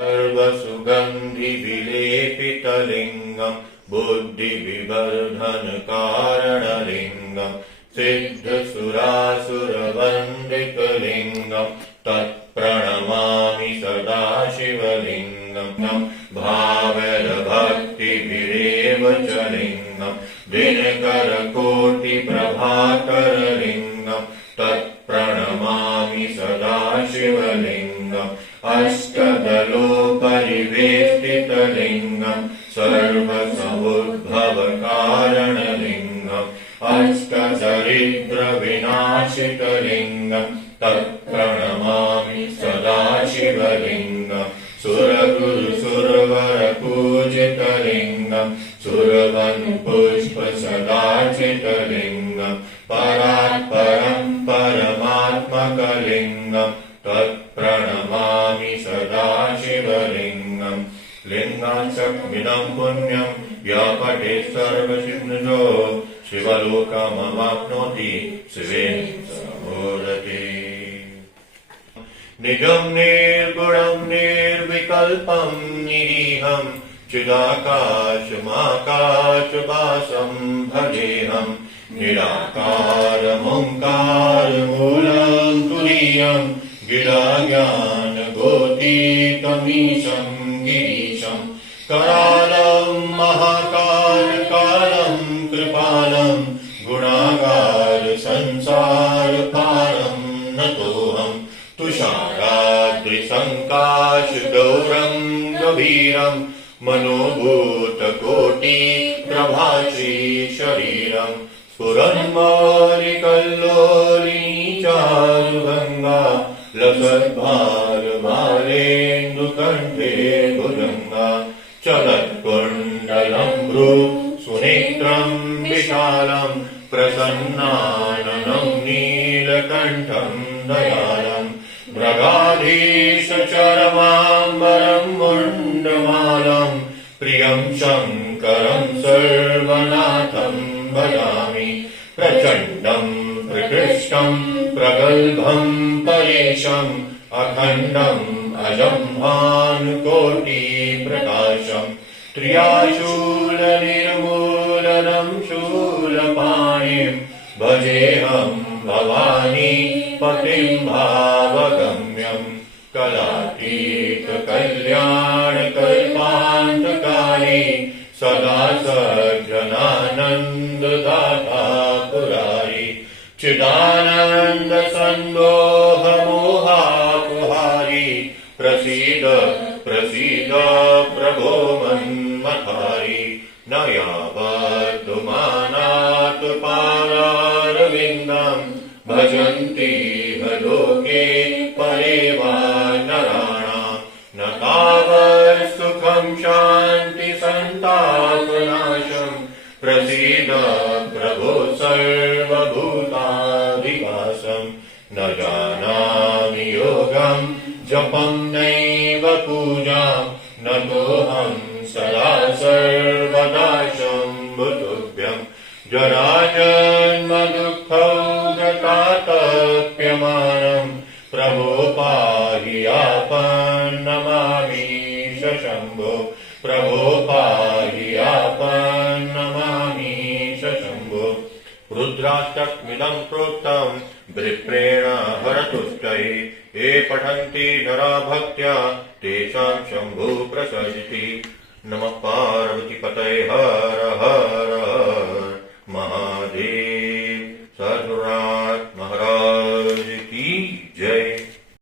सर्वसुगन्धिविलेपितलिङ्गम् बुद्धिविवर्धनकारणलिङ्गम् सिद्धसुरासुरवन्दितलिङ्गम् तत्प्रणमामि सदा शिवलिङ्गम् भावरभक्तिभिरेव च लिङ्गम् दिनकरकोटिप्रभाकरलिङ्गम् तत्प्रणमामि सदा शिवलिङ्गम् अष्टदलोपरिवेष्टितलिङ्गम् सर्वसमुद्भवकारणलिङ्गम् अष्टदरिद्रविनाशितलिङ्गम् तत्प्रणमामि सदा शिवलिङ्गम् सुरगुरुसुरवरपूजितलिङ्गम् सुरवनुपुष्पसदाचितलिङ्गम् परात्परम् परमात्मकलिङ्गम् तत्प्रणमामि सदा शिवलिङ्गम् लिङ्गाचमिदम् पुण्यम् व्यापठेत् सर्वसिद्धिदो शिवलोकमवाप्नोति शिवेन समोदते। निजम् निर्गुणम् निर्विकल्पम् निरीहम् चिदाकाशमाकाशवासम् भजेऽहम् निराकारमोङ्कारमूलम् तुरीयम् गिराज्ञानगोतीतमीशम् गिरीशम् करालम् महाकालकालम् कृपालम् गुणागार संसारपारम् नतोऽहम् तुषाराद्रिसङ्काशगौरम् गभीरम् मनोभूतकोटि प्रभाश्री शरीरम् स्फुरन्मालिकल्लोलिनी चारुगङ्गा लसद्भारभारेन्दुकण्ठे भुजङ्गा चलत्कुण्डलम् भ्रू सुनेत्रम् विशालम् प्रसन्नाननम् नीलकण्ठम् दयालम् मृगाधीशचरमाम्बरम् मुण्डमालम् प्रियम् शङ्करम् सर्वनाथम् भजामि प्रचण्डम् प्रकृष्टम् प्रगल्भम् परेशम् अखण्डम् अजम् भानुकोटिप्रकाशम् त्र्याशूलनिर्मूलनम् शूलपाणिम् भजेऽहम् भवानी पतिम् भावगम्यम् कलातीतकल्याणकल्पान्तकारी सदा सज्जनानन्ददाता पुरारी चिदानन्दसन्दोहमोहाकुहारी प्रसीद प्रसीद प्रभो मन्मथारी न यावद्दुमानात् पादारविन्दम् भजन्ति लोके परे वा नराणाम् न तावत् सुखम् शान्ति सन्तापनाशम् प्रसीद प्रभो सर्वभूताधिवासम् न जानामि योगम् जपम् नैव पूजाम् न तोऽहम् सदा सर्वदा शम्भुतुभ्यम् जराजन्म दुःखौघतातप्यमानम् प्रभो पाहि आपन्नमामीश शम्भो प्रभो पाहि आपन्नमामीश शम्भो रुद्राष्टकमिदम् प्रोक्तम् विप्रेण हरतुष्टै ये पठन्ति नरा भक्त्या तेषाम् शम्भु प्रसजति। नमः पार्वतीपतये हर हर महादेव। सद्गुरुनाथ महाराज।